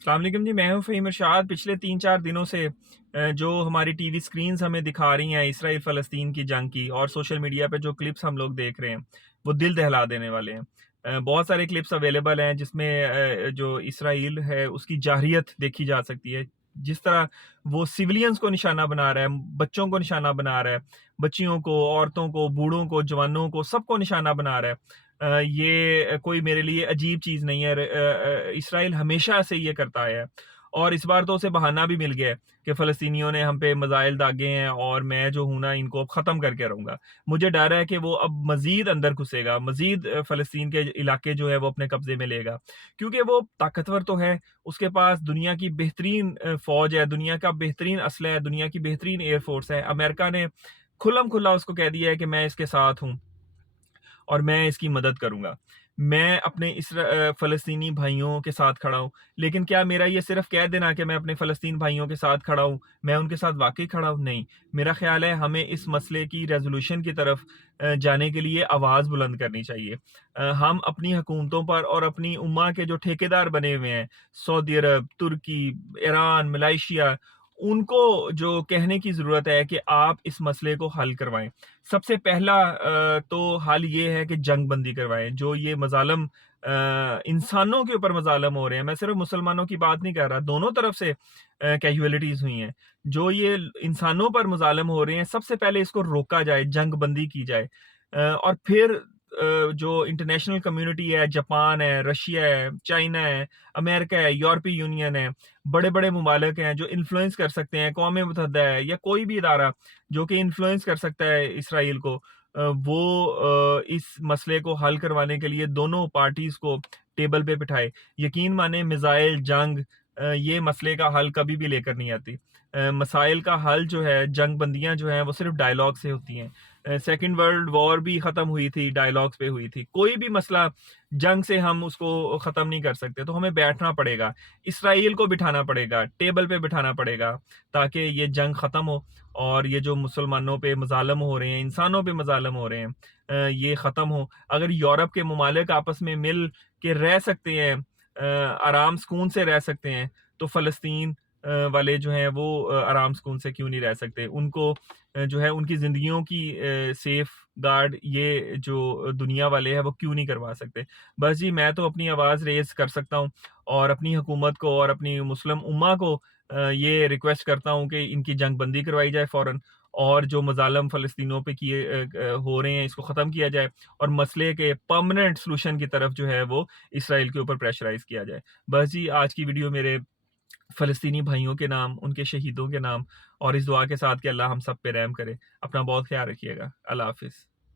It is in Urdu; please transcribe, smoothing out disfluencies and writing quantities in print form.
السلام علیکم جی، میں ہوں فہیم ارشاد۔ پچھلے 3-4 دنوں سے جو ہماری ٹی وی سکرینز ہمیں دکھا رہی ہیں اسرائیل فلسطین کی جنگ کی، اور سوشل میڈیا پہ جو کلپس ہم لوگ دیکھ رہے ہیں وہ دل دہلا دینے والے ہیں۔ بہت سارے کلپس اویلیبل ہیں جس میں جو اسرائیل ہے اس کی جارحیت دیکھی جا سکتی ہے، جس طرح وہ سیولینز کو نشانہ بنا رہا ہے، بچوں کو نشانہ بنا رہا ہے، بچیوں کو، عورتوں کو، بوڑھوں کو، جوانوں کو، سب کو نشانہ بنا رہا ہے۔ یہ کوئی میرے لیے عجیب چیز نہیں ہے۔ اسرائیل ہمیشہ سے یہ کرتا ہے، اور اس بار تو اسے بہانہ بھی مل گیا ہے کہ فلسطینیوں نے ہم پہ میزائل داغے ہیں اور میں جو ہوں نا ان کو اب ختم کر کے رہوں گا۔ مجھے ڈر ہے کہ وہ اب مزید اندر گھسے گا، مزید فلسطین کے علاقے جو ہے وہ اپنے قبضے میں لے گا، کیونکہ وہ طاقتور تو ہے، اس کے پاس دنیا کی بہترین فوج ہے، دنیا کا بہترین اسلحہ ہے، دنیا کی بہترین ایئر فورس ہے۔ امریکہ نے کھلم کھلا اس کو کہہ دیا ہے کہ میں اس کے ساتھ ہوں اور میں اس کی مدد کروں گا۔ میں اپنے فلسطینی بھائیوں کے ساتھ کھڑا ہوں، لیکن کیا میرا یہ صرف کہہ دینا کہ میں اپنے فلسطین بھائیوں کے ساتھ کھڑا ہوں، میں ان کے ساتھ واقعی کھڑا ہوں؟ نہیں، میرا خیال ہے ہمیں اس مسئلے کی ریزولوشن کی طرف جانے کے لیے آواز بلند کرنی چاہیے۔ ہم اپنی حکومتوں پر اور اپنی امہ کے جو ٹھیکیدار بنے ہوئے ہیں، سعودی عرب، ترکی، ایران، ملائیشیا، ان کو جو کہنے کی ضرورت ہے کہ آپ اس مسئلے کو حل کروائیں۔ سب سے پہلا تو حل یہ ہے کہ جنگ بندی کروائیں۔ جو یہ مظالم انسانوں کے اوپر مظالم ہو رہے ہیں، میں صرف مسلمانوں کی بات نہیں کر رہا، دونوں طرف سے کیجویلٹیز ہوئی ہیں، جو یہ انسانوں پر مظالم ہو رہے ہیں، سب سے پہلے اس کو روکا جائے، جنگ بندی کی جائے۔ اور پھر جو انٹرنیشنل کمیونٹی ہے، جاپان ہے، رشیا ہے، چائنا ہے، امریکہ ہے، یورپی یونین ہے، بڑے بڑے ممالک ہیں جو انفلوئنس کر سکتے ہیں، اقوام متحدہ ہے یا کوئی بھی ادارہ جو کہ انفلوئنس کر سکتا ہے اسرائیل کو، وہ اس مسئلے کو حل کروانے کے لیے دونوں پارٹیز کو ٹیبل پہ بٹھائے۔ یقین مانیں میزائل جنگ یہ مسئلے کا حل کبھی بھی لے کر نہیں آتی۔ مسائل کا حل جو ہے، جنگ بندیاں جو ہیں وہ صرف ڈائیلاگ سے ہوتی ہیں۔ سیکنڈ ورلڈ وار بھی ختم ہوئی تھی ڈائیلاگز پہ ہوئی تھی۔ کوئی بھی مسئلہ جنگ سے ہم اس کو ختم نہیں کر سکتے، تو ہمیں بیٹھنا پڑے گا، اسرائیل کو بٹھانا پڑے گا، ٹیبل پہ بٹھانا پڑے گا، تاکہ یہ جنگ ختم ہو اور یہ جو مسلمانوں پہ مظالم ہو رہے ہیں، انسانوں پہ مظالم ہو رہے ہیں، یہ ختم ہو۔ اگر یورپ کے ممالک آپس میں مل کے رہ سکتے ہیں، آرام سکون سے رہ سکتے ہیں، تو فلسطین والے جو ہیں وہ آرام سکون سے کیوں نہیں رہ سکتے؟ ان کو جو ہے ان کی زندگیوں کی سیف گارڈ یہ جو دنیا والے ہیں وہ کیوں نہیں کروا سکتے؟ بس جی، میں تو اپنی آواز ریز کر سکتا ہوں اور اپنی حکومت کو اور اپنی مسلم امہ کو یہ ریکویسٹ کرتا ہوں کہ ان کی جنگ بندی کروائی جائے فوراً، اور جو مظالم فلسطینوں پہ کیے ہو رہے ہیں اس کو ختم کیا جائے، اور مسئلے کے پرماننٹ سلوشن کی طرف جو ہے وہ اسرائیل کے اوپر پریشرائز کیا جائے۔ بس جی، آج کی ویڈیو میرے فلسطینی بھائیوں کے نام، ان کے شہیدوں کے نام، اور اس دعا کے ساتھ کہ اللہ ہم سب پہ رحم کرے۔ اپنا بہت خیال رکھیے گا۔ اللہ حافظ۔